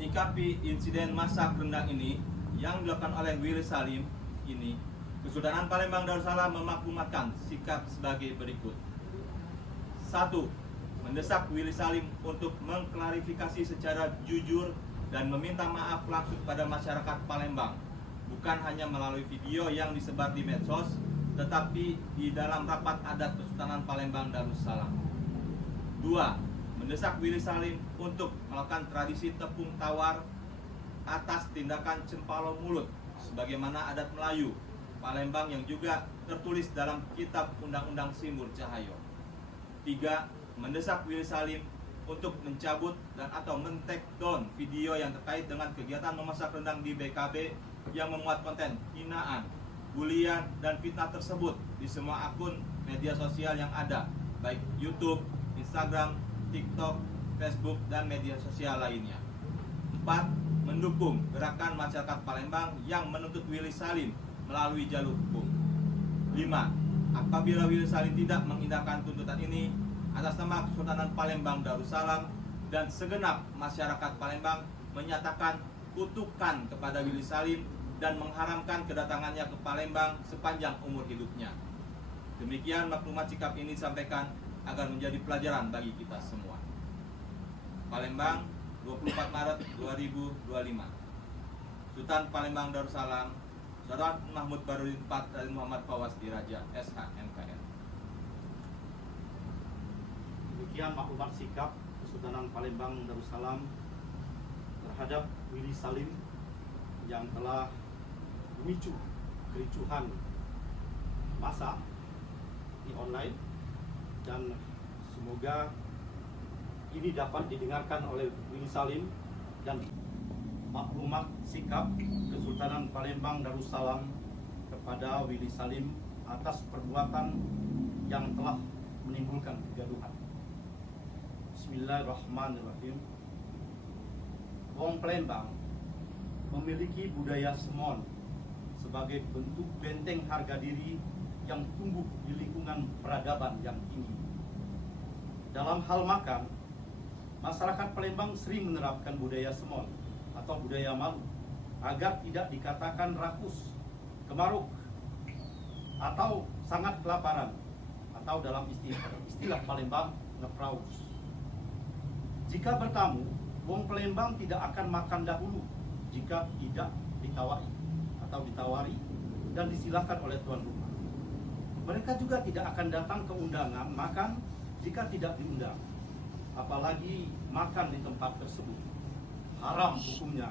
Menyikapi insiden masak rendang ini yang dilakukan oleh Willy Salim ini, Kesultanan Palembang Darussalam memaklumatkan sikap sebagai berikut. 1. Mendesak Willy Salim untuk mengklarifikasi secara jujur dan meminta maaf langsung kepada masyarakat Palembang, bukan hanya melalui video yang disebar di medsos, tetapi di dalam rapat adat Kesultanan Palembang Darussalam. 2. Mendesak Willy Salim untuk melakukan tradisi tepung tawar atas tindakan cempalo mulut sebagaimana adat Melayu Palembang yang juga tertulis dalam Kitab Undang-Undang Simbur Cahayo. 3. Mendesak Willy Salim untuk mencabut dan atau men-take down video yang terkait dengan kegiatan memasak rendang di BKB yang memuat konten hinaan, bulian, dan fitnah tersebut di semua akun media sosial yang ada, baik YouTube, Instagram, TikTok, Facebook, dan media sosial lainnya. 4. Mendukung gerakan masyarakat Palembang yang menuntut Willy Salim melalui jalur hukum. 5. Apabila Willy Salim tidak mengindahkan tuntutan ini, atas nama Kesultanan Palembang Darussalam dan segenap masyarakat Palembang menyatakan kutukan kepada Willy Salim dan mengharamkan kedatangannya ke Palembang sepanjang umur hidupnya. Demikian maklumat sikap ini disampaikan agar menjadi pelajaran bagi kita semua. Palembang, 24 Maret 2025. Sultan Palembang Darussalam, Saudara Mahmud Baharudin IV dari Muhammad Fawaz Diraja, SH MKN. Demikian maklumat sikap Kesultanan Palembang Darussalam terhadap Willy Salim yang telah memicu kericuhan massa di online, dan semoga ini dapat didengarkan oleh Willy Salim. Dan maklumat sikap Kesultanan Palembang Darussalam kepada Willy Salim atas perbuatan yang telah menimbulkan kegaduhan. Bismillahirrahmanirrahim. Wong Palembang memiliki budaya semon sebagai bentuk benteng harga diri yang tumbuh di lingkungan peradaban yang tinggi. Dalam hal makan, masyarakat Palembang sering menerapkan budaya semon atau budaya malu agar tidak dikatakan rakus, kemaruk, atau sangat kelaparan, atau dalam istilah Palembang ngepraus. Jika bertamu, wong Palembang tidak akan makan dahulu jika tidak ditawari dan disilakan oleh tuan rumah. Mereka juga tidak akan datang ke undangan makan jika tidak diundang, apalagi makan di tempat tersebut. Haram hukumnya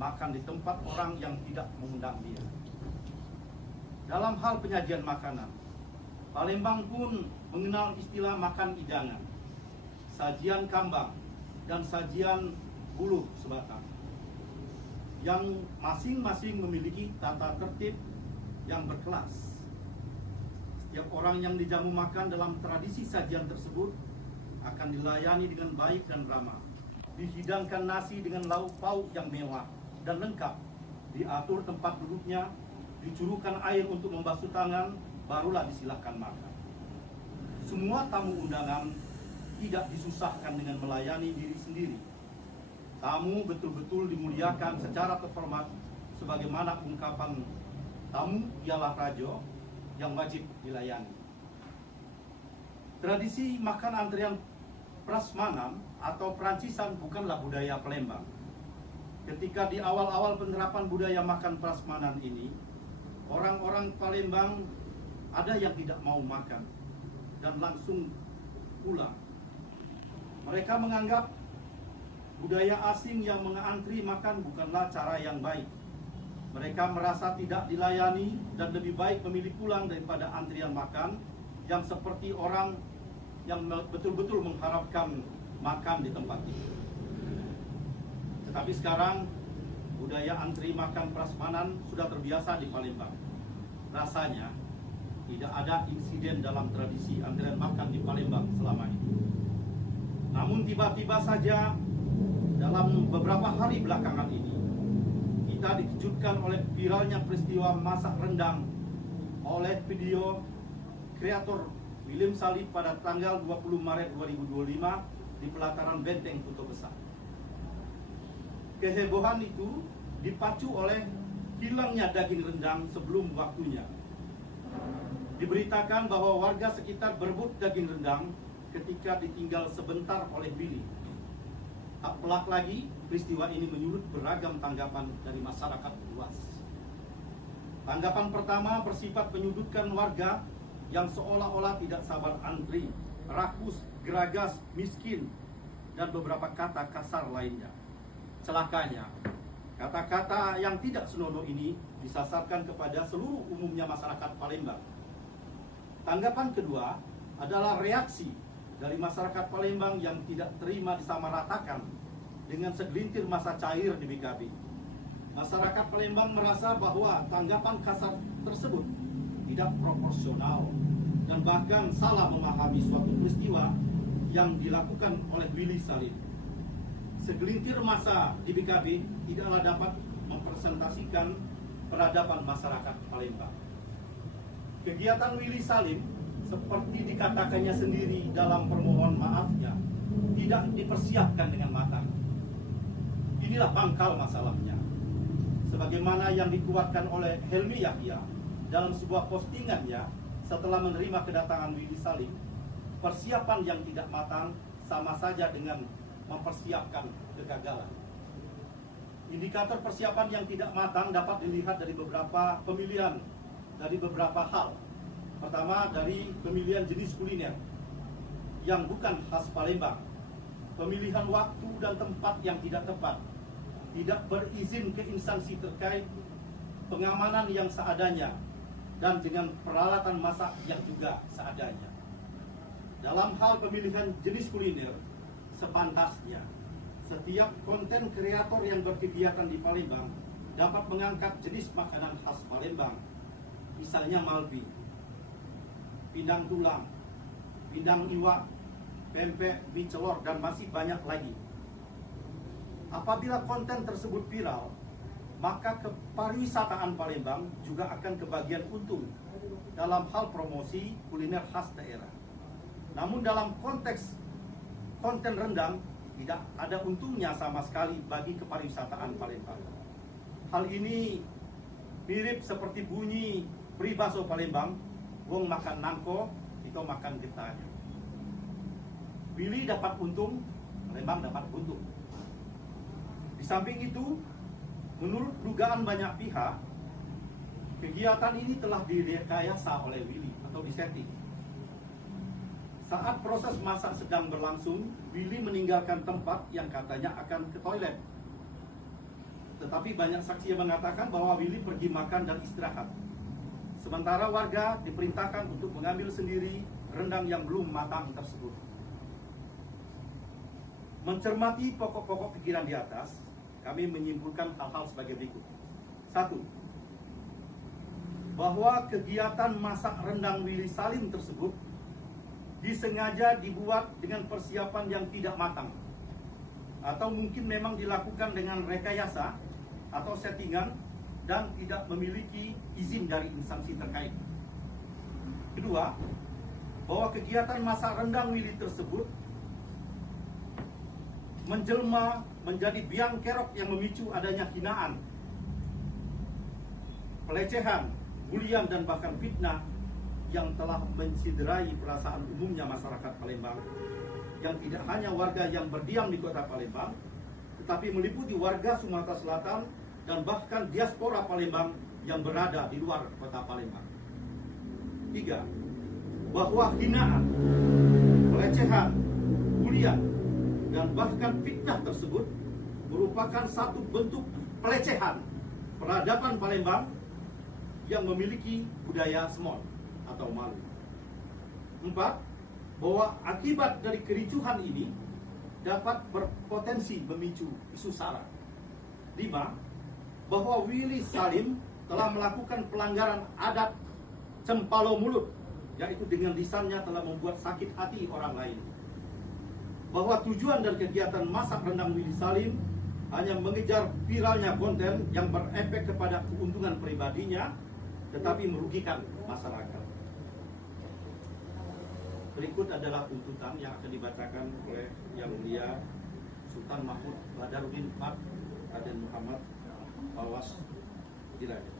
makan di tempat orang yang tidak mengundang dia. Dalam hal penyajian makanan, Palembang pun mengenal istilah makan hidangan, sajian kambang, dan sajian buluh sebatang, yang masing-masing memiliki tata tertib yang berkelas. Setiap orang yang dijamu makan dalam tradisi sajian tersebut akan dilayani dengan baik dan ramah. Dihidangkan nasi dengan lauk pauk yang mewah dan lengkap. Diatur tempat duduknya, dicuruhkan air untuk membasuh tangan, barulah disilahkan makan. Semua tamu undangan tidak disusahkan dengan melayani diri sendiri. Tamu betul-betul dimuliakan secara terhormat, sebagaimana ungkapan tamu ialah raja yang wajib dilayani. Tradisi makan antrian prasmanan atau Perancisan bukanlah budaya Palembang. Ketika di awal-awal penerapan budaya makan prasmanan ini, orang-orang Palembang ada yang tidak mau makan dan langsung pulang. Mereka menganggap budaya asing yang mengantri makan bukanlah cara yang baik. Mereka merasa tidak dilayani dan lebih baik memilih pulang daripada antrian makan yang seperti orang yang betul-betul mengharapkan makan di tempat itu. Tetapi sekarang budaya antri makan prasmanan sudah terbiasa di Palembang. Rasanya tidak ada insiden dalam tradisi antrian makan di Palembang selama ini. Namun tiba-tiba saja dalam beberapa hari belakangan ini, kita dikejutkan oleh viralnya peristiwa masak rendang oleh video kreator Willy Salim pada tanggal 20 Maret 2025 di pelataran Benteng Kuto Besar. Kehebohan itu dipacu oleh hilangnya daging rendang sebelum waktunya. Diberitakan bahwa warga sekitar berebut daging rendang ketika ditinggal sebentar oleh Willy. Tak pelak lagi, peristiwa ini menyulut beragam tanggapan dari masyarakat luas. Tanggapan pertama bersifat menyudutkan warga yang seolah-olah tidak sabar antri, rakus, geragas, miskin, dan beberapa kata kasar lainnya. Celakanya, kata-kata yang tidak senonoh ini disasarkan kepada seluruh umumnya masyarakat Palembang. Tanggapan kedua adalah reaksi dari masyarakat Palembang yang tidak terima disamaratakan dengan segelintir massa cair di BKB. Masyarakat Palembang merasa bahwa tanggapan kasar tersebut tidak proporsional dan bahkan salah memahami suatu peristiwa yang dilakukan oleh Willy Salim. Segelintir massa di BKB tidaklah dapat mempresentasikan peradaban masyarakat Palembang. Kegiatan Willy Salim seperti dikatakannya sendiri dalam permohonan maafnya tidak dipersiapkan dengan matang. Inilah pangkal masalahnya. Sebagaimana yang dikuatkan oleh Helmi Yahya dalam sebuah postingannya setelah menerima kedatangan Willy Salim, persiapan yang tidak matang sama saja dengan mempersiapkan kegagalan. Indikator persiapan yang tidak matang dapat dilihat dari beberapa hal. Pertama, dari pemilihan jenis kuliner yang bukan khas Palembang, pemilihan waktu dan tempat yang tidak tepat, tidak berizin ke instansi terkait, pengamanan yang seadanya, dan dengan peralatan masak yang juga seadanya. Dalam hal pemilihan jenis kuliner, sepantasnya setiap konten kreator yang berkegiatan di Palembang dapat mengangkat jenis makanan khas Palembang, misalnya malbi, pindang tulang, pindang iwak, pempek, mie celor, dan masih banyak lagi. Apabila konten tersebut viral, maka kepariwisataan Palembang juga akan kebagian untung dalam hal promosi kuliner khas daerah. Namun dalam konteks konten rendang, tidak ada untungnya sama sekali bagi kepariwisataan Palembang. Hal ini mirip seperti bunyi peribaso Palembang, wong makan nangko, kita makan getahnya. Willy dapat untung, Palembang dapat untung. Di samping itu, menurut dugaan banyak pihak, kegiatan ini telah direkayasa oleh Willy atau disetting. Saat proses masak sedang berlangsung, Willy meninggalkan tempat yang katanya akan ke toilet. Tetapi banyak saksi yang mengatakan bahwa Willy pergi makan dan istirahat. Sementara warga diperintahkan untuk mengambil sendiri rendang yang belum matang tersebut. Mencermati pokok-pokok pikiran di atas, kami menyimpulkan hal-hal sebagai berikut. 1. Bahwa kegiatan masak rendang Willy Salim tersebut disengaja dibuat dengan persiapan yang tidak matang, atau mungkin memang dilakukan dengan rekayasa atau settingan dan tidak memiliki izin dari instansi terkait. Kedua, bahwa kegiatan masak rendang Willy tersebut menjelma menjadi biang kerok yang memicu adanya hinaan, pelecehan, bulian, dan bahkan fitnah yang telah menciderai perasaan umumnya masyarakat Palembang, yang tidak hanya warga yang berdiam di kota Palembang, tetapi meliputi warga Sumatera Selatan dan bahkan diaspora Palembang yang berada di luar kota Palembang. 3. Bahwa hinaan, pelecehan, bulian, dan bahkan fitnah tersebut merupakan satu bentuk pelecehan peradaban Palembang yang memiliki budaya semol atau malu. 4. Bahwa akibat dari kericuhan ini dapat berpotensi memicu isu sara. 5. Bahwa Willy Salim telah melakukan pelanggaran adat cempalo mulut, yaitu dengan lisannya telah membuat sakit hati orang lain. Bahwa tujuan dari kegiatan masak rendang Willy Salim hanya mengejar viralnya konten yang berefek kepada keuntungan pribadinya, tetapi merugikan masyarakat. Berikut adalah tuntutan yang akan dibacakan oleh Yang Mulia Sultan Mahmud Badarudin IV Raden Muhammad Pawas Iraja.